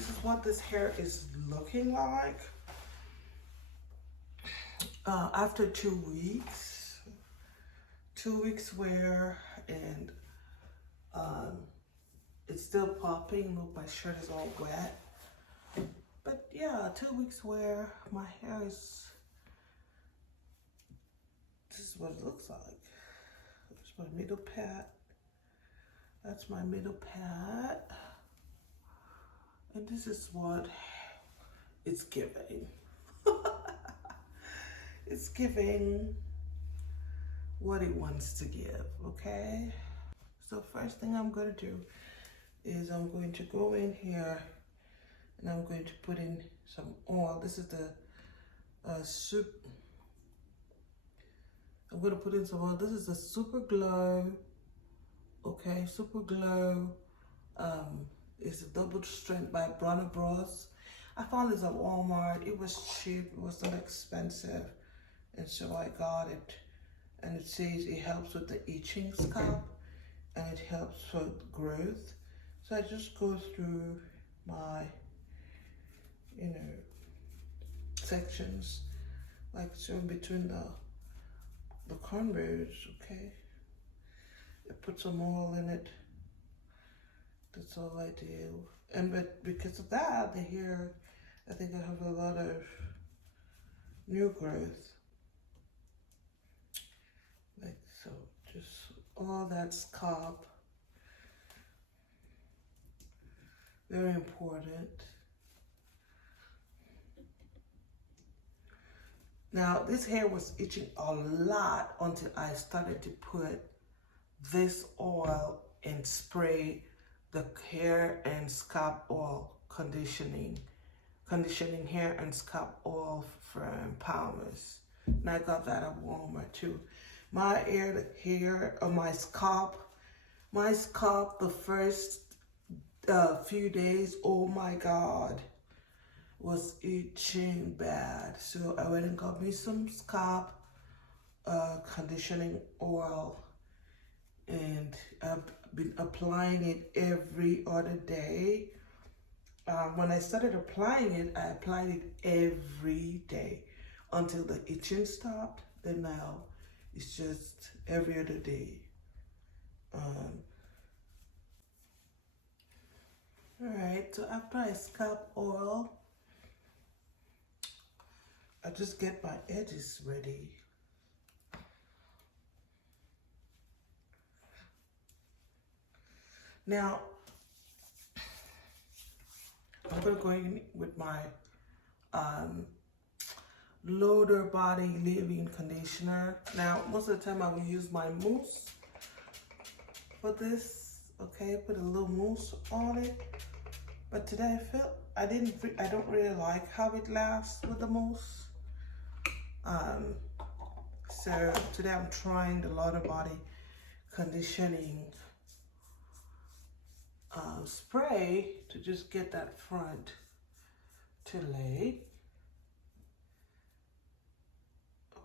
this is what this hair is looking like after 2 weeks. 2 weeks wear, and it's still popping. Look, my shirt is all wet. But yeah, 2 weeks wear, my hair is, this is what it looks like. There's my middle pat. That's my middle pat. And this is what it's giving. It's giving what it wants to give, okay? So first thing I'm gonna do is I'm going to go in here and I'm going to put in some oil. This is the soup. I'm gonna put in some oil. This is the Super Glow, okay? Super Glow. It's a double strength by Bronner Bros. I found this at Walmart. It was cheap, it was not expensive. And so I got it. And it says it helps with the itching scalp and it helps with growth. So I just go through my, sections, like so in between the cornrows, okay? I put some oil in it. That's all I do. And but because of that, the hair, I think I have a lot of new growth. Like so, just all that scalp. Very important. Now, this hair was itching a lot until I started to put this oil and spray the hair and scalp oil conditioning hair and scalp oil from Palmer's. And I got that at Walmart too. My hair, my scalp, the first few days, oh my God, was itching bad. So I went and got me some scalp conditioning oil, and I've been applying it every other day. When I started applying it, I applied it every day until the itching stopped. Then now it's just every other day. All right, so after I scalp oil, I just get my edges ready. Now, I'm gonna go in with my Loader Body Leave-In Conditioner. Now, most of the time I will use my mousse for this, okay? Put a little mousse on it. But today I don't really like how it lasts with the mousse. So today I'm trying the Loader Body Conditioning spray to just get that front to lay.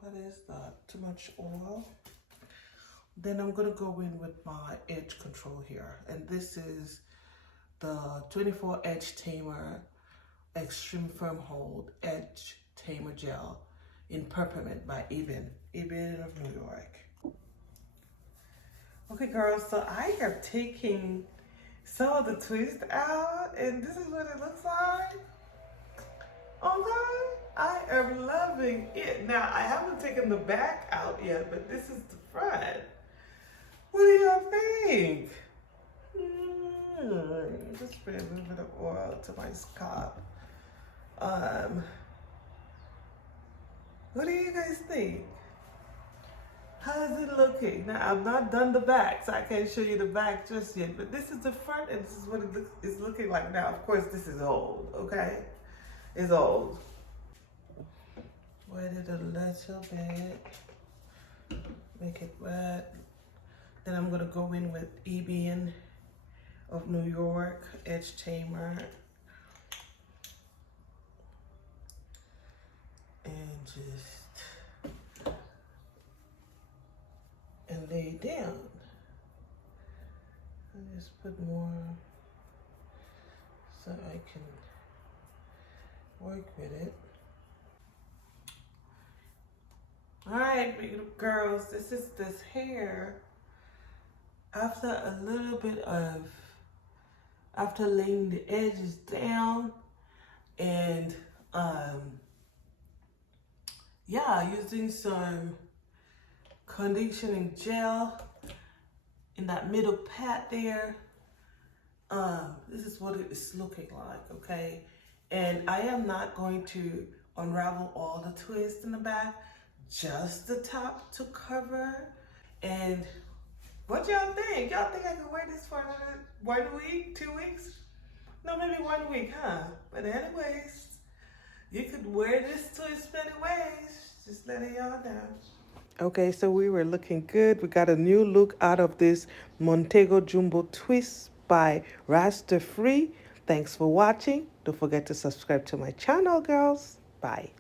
What is that? Too much oil. Then I'm gonna go in with my edge control here, and this is the 24 Edge Tamer Extreme Firm Hold Edge Tamer Gel in Peppermint by Byrem of New York. Okay, girls, so I am taking some of the twist out, and this is what it looks like. Okay, I am loving it. Now, I haven't taken the back out yet, but this is the front. What do y'all think? Just spray a little bit of oil to my scalp. What do you guys think? How's it looking? Now, I've not done the back, so I can't show you the back just yet, but this is the front, and this is what it's looking like now. Of course, this is old, okay? It's old. Wet it a little bit. Make it wet. Then I'm gonna go in with Byrem of New York Edge Tamer. And just lay down. And just put more so I can work with it. All right, big girls, this is this hair. After a little bit of, after laying the edges down and yeah, using some conditioning gel in that middle pat there, this is what it is looking like, okay? And I am not going to unravel all the twists in the back, just the top to cover. And what y'all think? Y'all think I can wear this for another 1 week, 2 weeks? No, maybe 1 week, huh? But anyways, you could wear this twist many ways. Just letting y'all know. Okay, so we were looking good. We got a new look out of this Montego Jumbo twist by RastAfri. Thanks for watching. Don't forget to subscribe to my channel, girls. Bye.